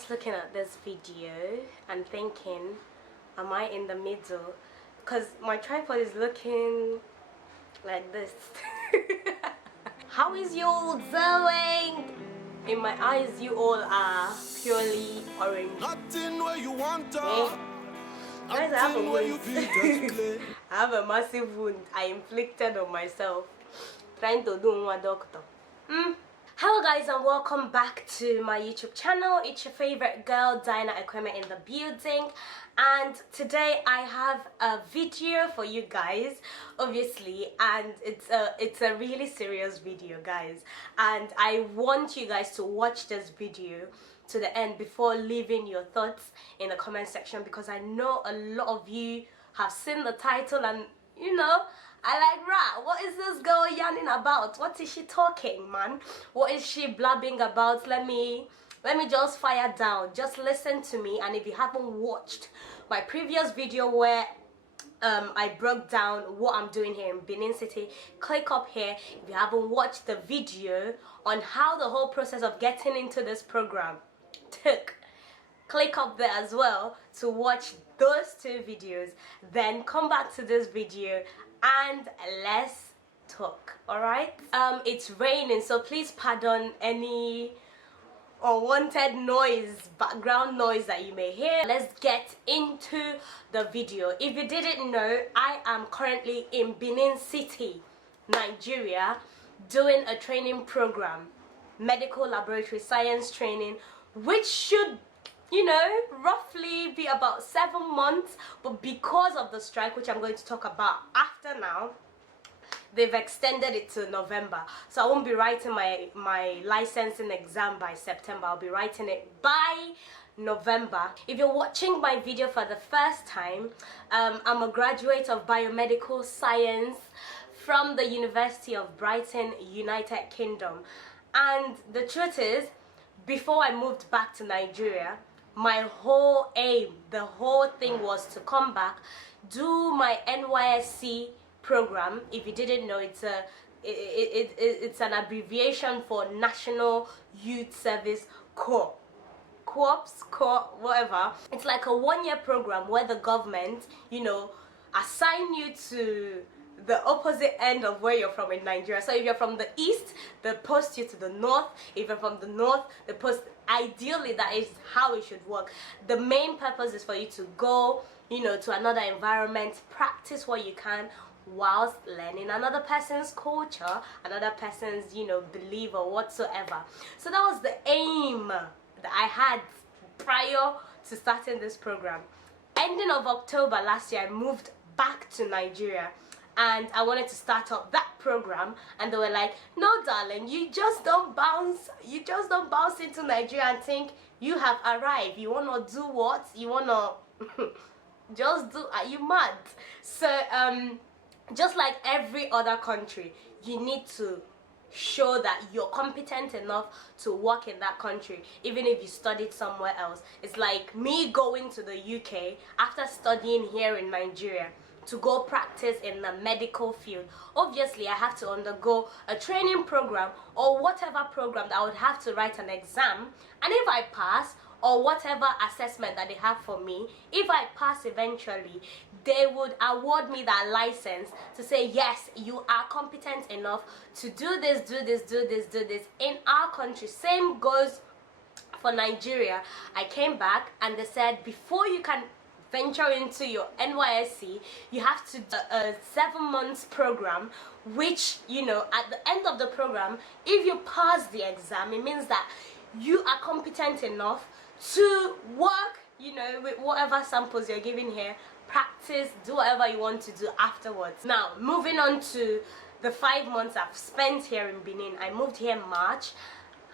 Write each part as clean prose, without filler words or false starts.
just looking at this video and thinking, am I in the middle? Because my tripod is looking like this. How is you all doing? In my eyes, you all are purely orange. Nothing where you want to. Guys, I have a wound. I have a massive wound I inflicted on myself trying to do my doctor. Hello guys, and welcome back to my YouTube channel. It's your favorite girl, Dinah Equipment, in the building, and today I have a video for you guys, obviously, and it's a really serious video, guys, and I want you guys to watch this video to the end before leaving your thoughts in the comment section, because I know a lot of you have seen the title and you know, I like, rah, what is this girl yarning about? What is she talking, man? What is she blabbing about? Let me just fire down. Just listen to me. And if you haven't watched my previous video where I broke down what I'm doing here in Benin City, click up here. If you haven't watched the video on how the whole process of getting into this program took, click up there as well to watch those two videos. Then come back to this video and let's talk. All right, it's raining, so please pardon any unwanted noise, background noise that you may hear. Let's get into the video. If you didn't know, I am currently in Benin City, Nigeria, doing a training program, medical laboratory science training, which should, you know, roughly be about 7 months, but because of the strike, which I'm going to talk about after now, they've extended it to November. So I won't be writing my licensing exam by September. I'll be writing it by November. If you're watching my video for the first time, I'm a graduate of Biomedical Science from the University of Brighton, United Kingdom. And the truth is, before I moved back to Nigeria, my whole aim, the whole thing was to come back, do my NYSC program. If you didn't know, it's an abbreviation for National Youth Service Corps. Whatever. It's like a one-year program where the government, you know, assign you to the opposite end of where you're from in Nigeria. So if you're from the east, they post you to the north. If you're from the north, they post. Ideally, that is how it should work. The main purpose is for you to go, you know, to another environment, practice what you can whilst learning another person's culture, another person's, you know, belief or whatsoever. So that was the aim that I had prior to starting this program. Ending of October last year, I moved back to Nigeria and I wanted to start up that program, and they were like, no darling, you just don't bounce into Nigeria and think you have arrived. You want to do what? You want to just do, are you mad? So just like every other country, you need to show that you're competent enough to work in that country, even if you studied somewhere else. It's like me going to the UK after studying here in Nigeria to go practice in the medical field. Obviously, I have to undergo a training program or whatever program that I would have to write an exam, and if I pass, or whatever assessment that they have for me, if I pass eventually, they would award me that license to say, yes, you are competent enough to do this in our country. Same goes for Nigeria. I came back and they said, before you can venture into your NYSC, you have to do a 7 months program, which, you know, at the end of the program, if you pass the exam, it means that you are competent enough to work, you know, with whatever samples you're giving here, practice, do whatever you want to do afterwards. Now, moving on to the 5 months I've spent here in Benin. I moved here in March,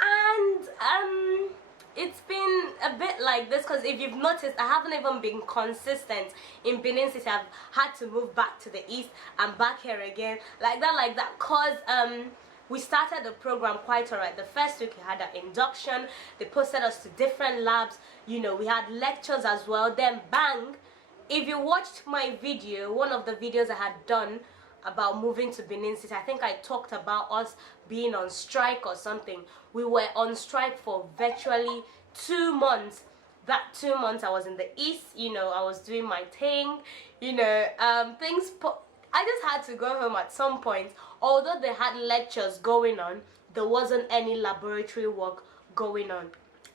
and it's been a bit like this, because if you've noticed, I haven't even been consistent in Benin City. I've had to move back to the east and back here again, like that, cause we started the program quite alright. The first week we had an induction, they posted us to different labs, you know, we had lectures as well. Then bang, if you watched my video, one of the videos I had done about moving to Benin City. I think I talked about us being on strike or something. We were on strike for virtually 2 months. That 2 months I was in the east, you know, I was doing my thing, you know, I just had to go home at some point. Although they had lectures going on, there wasn't any laboratory work going on.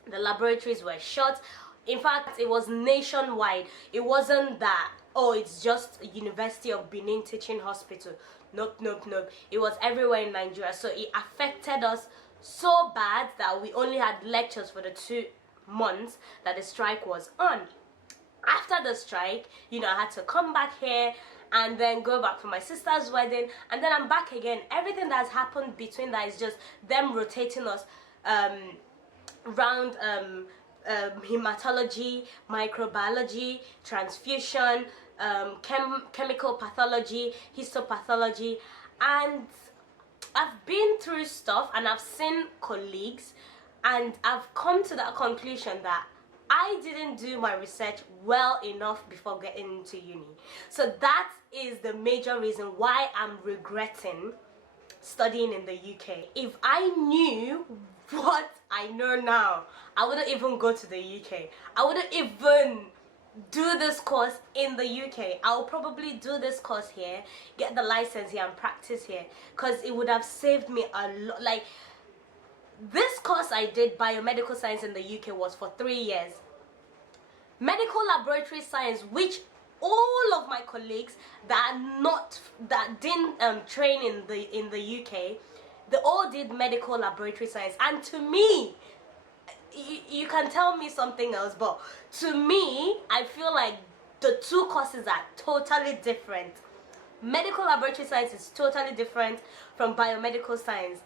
The laboratories were shut. In fact, it was nationwide. It wasn't that, oh, it's just University of Benin Teaching Hospital. Nope, nope, nope. It was everywhere in Nigeria. So it affected us so bad that we only had lectures for the 2 months that the strike was on. After the strike, you know, I had to come back here and then go back for my sister's wedding, and then I'm back again. Everything that's happened between that is just them rotating us around hematology, microbiology, transfusion, chemical pathology, histopathology, and I've been through stuff and I've seen colleagues, and I've come to that conclusion that I didn't do my research well enough before getting into uni. So that is the major reason why I'm regretting studying in the UK. If I knew what I know now, I wouldn't even go to the UK. I wouldn't even do this course in the UK. I'll probably do this course here, get the license here and practice here, because it would have saved me a lot. Like, this course I did, biomedical science in the UK, was for 3 years. Medical laboratory science, which all of my colleagues that didn't train in the UK, they all did medical laboratory science. And to me, you can tell me something else, but to me, I feel like the two courses are totally different. Medical laboratory science is totally different from biomedical science.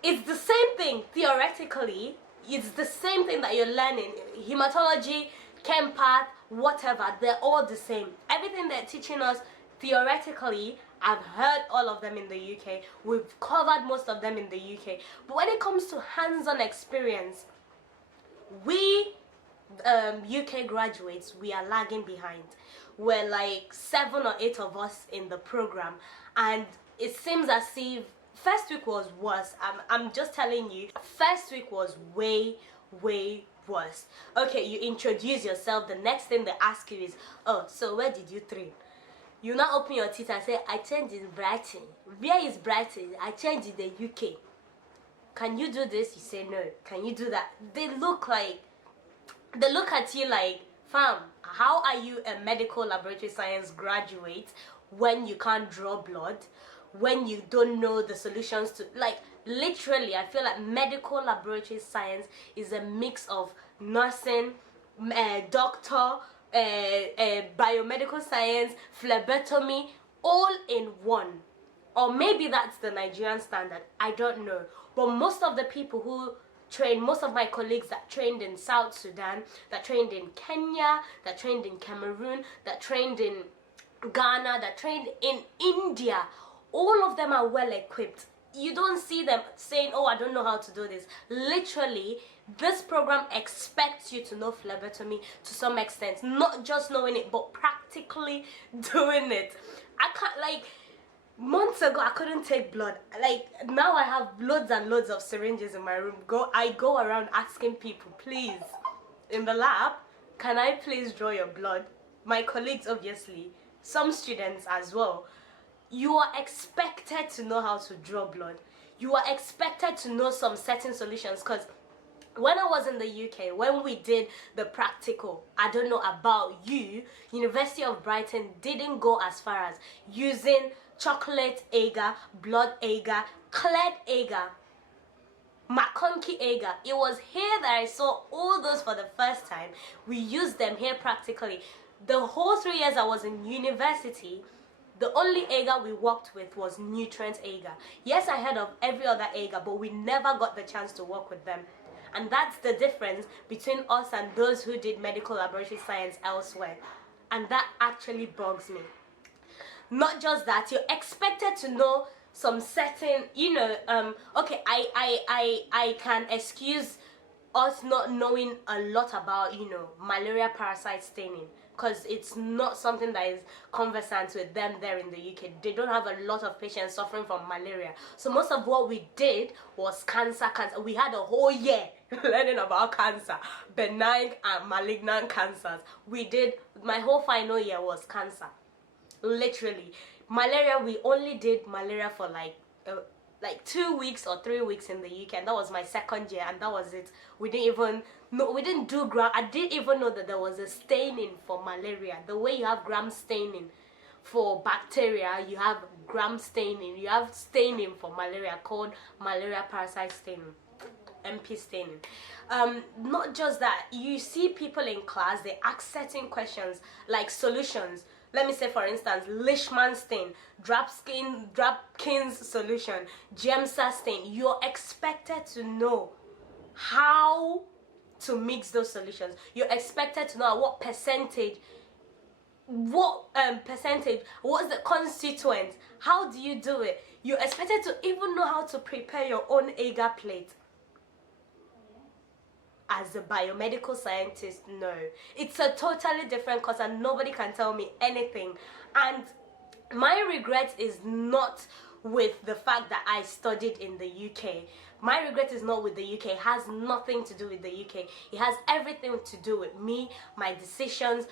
It's the same thing theoretically. It's the same thing that you're learning. Hematology, chem path, whatever, they're all the same. Everything they're teaching us theoretically, I've heard all of them in the UK. We've covered most of them in the UK. But when it comes to hands-on experience, we UK graduates, we are lagging behind. We're like 7 or 8 of us in the program, and it seems as if first week was worse. I'm just telling you, first week was way worse. Okay, you introduce yourself. The next thing they ask you is, oh, so where did you train? You now open your teeth and say, I trained in Brighton. Where is Brighton? I trained in the UK. Can you do this? You say no. Can you do that? They look at you like, fam, how are you a medical laboratory science graduate when you can't draw blood, when you don't know the solutions to, like, literally, I feel like medical laboratory science is a mix of nursing, doctor, biomedical science, phlebotomy, all in one. Or maybe that's the Nigerian standard, I don't know. But most of the people who trained, most of my colleagues that trained in South Sudan, that trained in Kenya, that trained in Cameroon, that trained in Ghana, that trained in India, all of them are well equipped. You don't see them saying, oh, I don't know how to do this. Literally, this program expects you to know phlebotomy to some extent. Not just knowing it, but practically doing it. I can't, like, months ago, I couldn't take blood. Like, now I have loads and loads of syringes in my room. I go around asking people, please, in the lab, can I please draw your blood? My colleagues, obviously, some students as well. You are expected to know how to draw blood. You are expected to know some certain solutions, because when I was in the UK, when we did the practical, I don't know about you, University of Brighton didn't go as far as using chocolate agar, blood agar, cleared agar, McConkey agar. It was here that I saw all those for the first time. We used them here practically. The whole 3 years I was in university, the only agar we worked with was nutrient agar. Yes, I heard of every other agar, but we never got the chance to work with them. And that's the difference between us and those who did medical laboratory science elsewhere. And that actually bugs me. Not just that, you're expected to know some certain, you know, okay, I can excuse us not knowing a lot about, you know, malaria parasite staining. because it's not something that is conversant with them there in the UK. They don't have a lot of patients suffering from malaria. So most of what we did was cancer. We had a whole year learning about cancer, benign and malignant cancers. My whole final year was cancer. Literally. Malaria, we only did malaria for like 2 weeks or 3 weeks in the UK, and that was my second year, and that was it. We didn't do gram. I didn't even know that there was a staining for malaria. The way you have gram staining for bacteria, you have gram staining. You have staining for malaria called malaria parasite staining, MP staining. Not just that, you see people in class, they ask certain questions like solutions. Let me say, for instance, Leishman stain, Drapkin's solution, Gemsa stain. You're expected to know how to mix those solutions. You're expected to know what percentage, what's the constituent, how do you do it. You're expected to even know how to prepare your own agar plate. As a biomedical scientist, no. It's a totally different course and nobody can tell me anything. And my regret is not with the fact that I studied in the UK. My regret is not with the UK. It has nothing to do with the UK. It has everything to do with me, my decisions,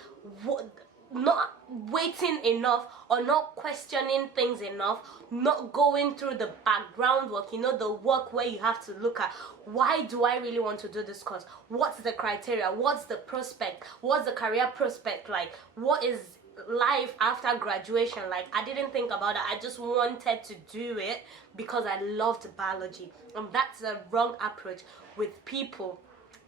not waiting enough or not questioning things enough, not going through the background work, the work where you have to look at, why do I really want to do this course? What's the criteria? What's the prospect? What's the career prospect like? What is life after graduation like? I didn't think about it. I just wanted to do it because I loved biology. And that's a wrong approach with people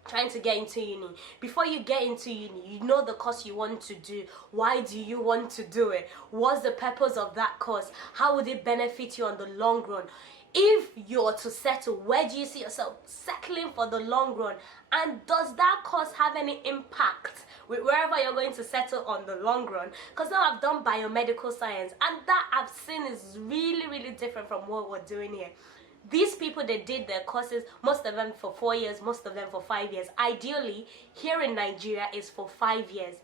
trying to get into uni. Before you get into uni, you know the course you want to do. Why do you want to do it? What's the purpose of that course? How would it benefit you on the long run? If you're to settle, where do you see yourself settling for the long run? And does that course have any impact with wherever you're going to settle on the long run? Because now I've done biomedical science, and that I've seen is really, really different from what we're doing here. These people, they did their courses, most of them for 4 years, most of them for 5 years. Ideally, here in Nigeria is for 5 years.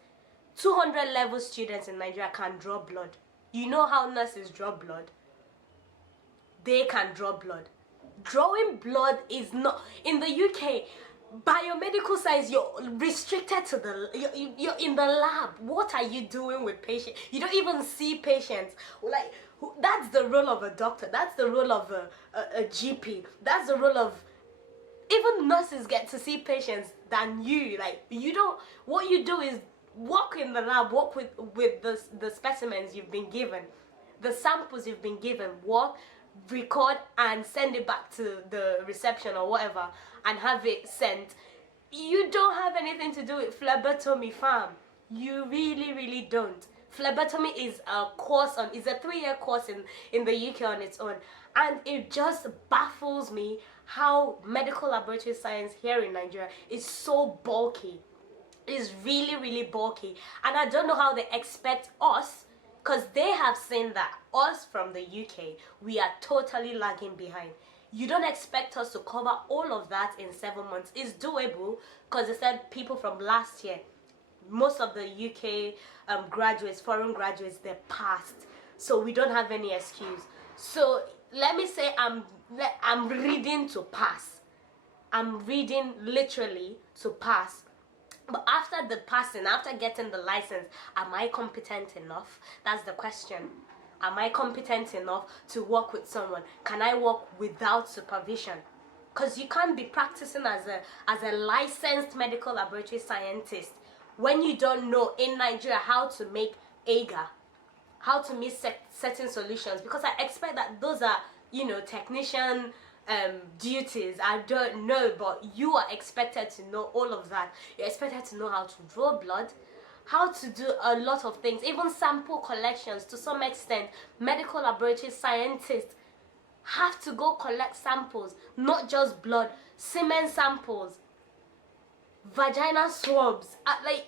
200 level students in Nigeria can draw blood. You know how nurses draw blood? They can draw blood. Drawing blood is not... In the UK, biomedical science, you're restricted to you're in the lab. What are you doing with patients? You don't even see patients. Like, that's the role of a doctor. That's the role of a GP. That's the role of... Even nurses get to see patients than you. Like, you don't... What you do is walk in the lab, walk with the specimens you've been given, the samples you've been given, walk, record, and send it back to the reception or whatever, and have it sent. You don't have anything to do with phlebotomy, fam. You really, really don't. Phlebotomy is a course is a 3-year course in the UK on its own, and it just baffles me how medical laboratory science here in Nigeria is so bulky. It's really, really bulky, and I don't know how they expect us, because they have seen that us from the UK, we are totally lagging behind. You don't expect us to cover all of that in 7 months. It's doable, because they said people from last year, most of the UK graduates, foreign graduates, they passed. So we don't have any excuse. So let me say I'm reading to pass. I'm reading literally to pass. But after the passing, after getting the license, am I competent enough? That's the question. Am I competent enough to work with someone? Can I work without supervision? Because you can't be practicing as a licensed medical laboratory scientist when you don't know in Nigeria how to make agar, how to make certain solutions. Because I expect that those are, technician duties. I don't know, but you are expected to know all of that. You're expected to know how to draw blood, how to do a lot of things, even sample collections. To some extent, medical laboratory scientists have to go collect samples, not just blood, semen samples, vagina swabs. Like,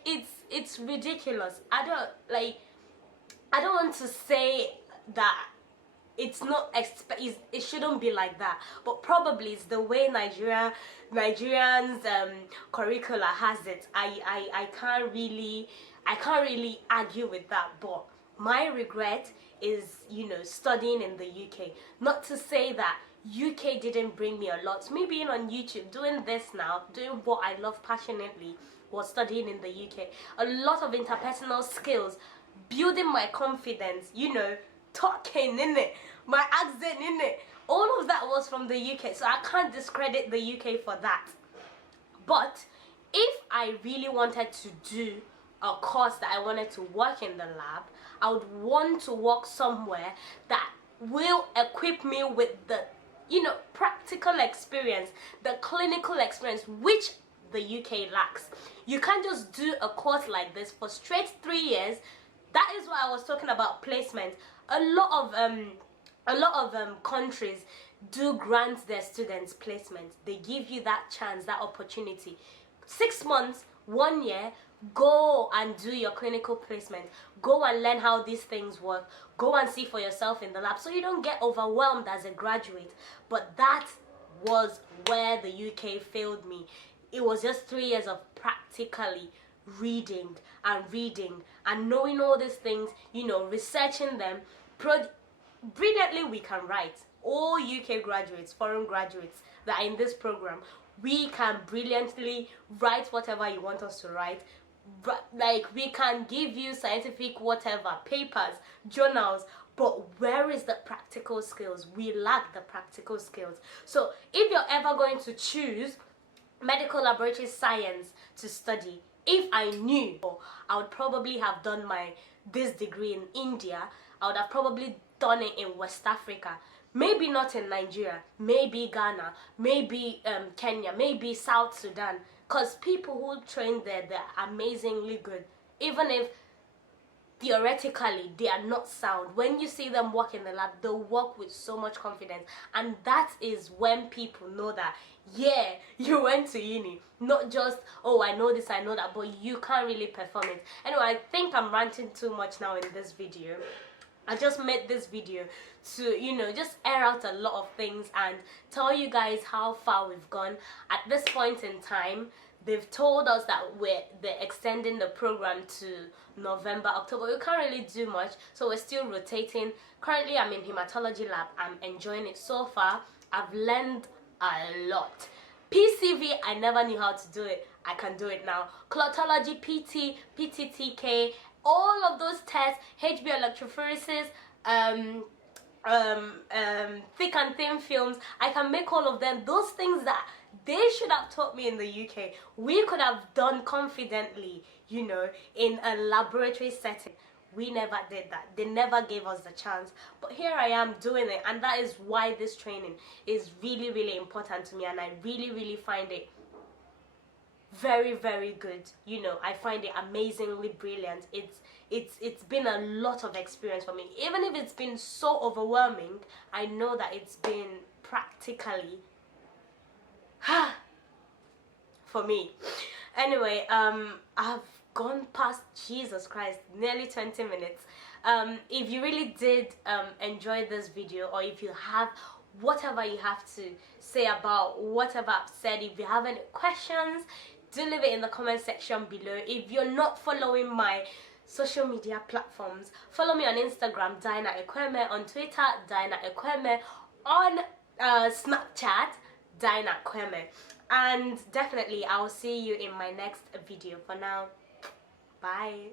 it's ridiculous. I don't want to say that it's not it shouldn't be like that, but probably it's the way Nigerians curricula has it. I can't really I can't really argue with that, but my regret is, you know, studying in the UK. Not to say that UK didn't bring me a lot. Me being on YouTube, doing this now, doing what I love passionately, was studying in the UK. A lot of interpersonal skills, building my confidence, you know, talking in it, my accent in it. All of that was from the UK, so I can't discredit the UK for that. But if I really wanted to do a course that I wanted to work in the lab, I would want to work somewhere that will equip me with the, you know, practical experience, the clinical experience, which the UK lacks. You can't just do a course like this for straight 3 years. That is why I was talking about placement. A lot of countries do grant their students placement. They give you that chance, that opportunity. 6 months, 1 year, go and do your clinical placement. Go and learn how these things work. Go and see for yourself in the lab, so you don't get overwhelmed as a graduate. But that was where the UK failed me. It was just 3 years of practically reading and knowing all these things, you know, researching them. Brilliantly, we can write. All UK graduates, foreign graduates that are in this program, we can brilliantly write whatever you want us to write. Like, we can give you scientific whatever, papers, journals, but where is the practical skills? We lack the practical skills. So if you're ever going to choose medical laboratory science to study, if I knew, I would probably have done this degree in India. I would have probably done it in West Africa. Maybe not in Nigeria, maybe Ghana, maybe Kenya, maybe South Sudan. Because people who train there, they're amazingly good. Even if theoretically they are not sound, when you see them work in the lab, they'll work with so much confidence. And that is when people know that, yeah, you went to uni. Not just, oh, I know this, I know that, but you can't really perform it. Anyway, I think I'm ranting too much now in this video. I just made this video to, you know, just air out a lot of things and tell you guys how far we've gone. At this point in time, they've told us that they're extending the program to November, October. We can't really do much, so we're still rotating. Currently, I'm in hematology lab. I'm enjoying it so far. I've learned a lot. PCV, I never knew how to do it. I can do it now. Clotology, PT, PTTK, all of those tests, HB electrophoresis, thick and thin films, I can make all of them. Those things that they should have taught me in the UK, we could have done confidently, you know, in a laboratory setting. We never did that. They never gave us the chance. But here I am doing it, and that is why this training is really, really important to me, and I really, really find it very, very good. You know, I find it amazingly brilliant. It's been a lot of experience for me. Even if it's been so overwhelming, I know that it's been practically for me. Anyway, I've gone past, Jesus Christ, nearly 20 minutes. If you really did enjoy this video, or if you have whatever you have to say about whatever I've said, if you have any questions, do leave it in the comment section below. If you're not following my social media platforms, follow me on Instagram, Diana Ekweme, on Twitter, Diana Ekweme, on Snapchat, Diana Ekweme. And definitely I'll see you in my next video. For now, bye.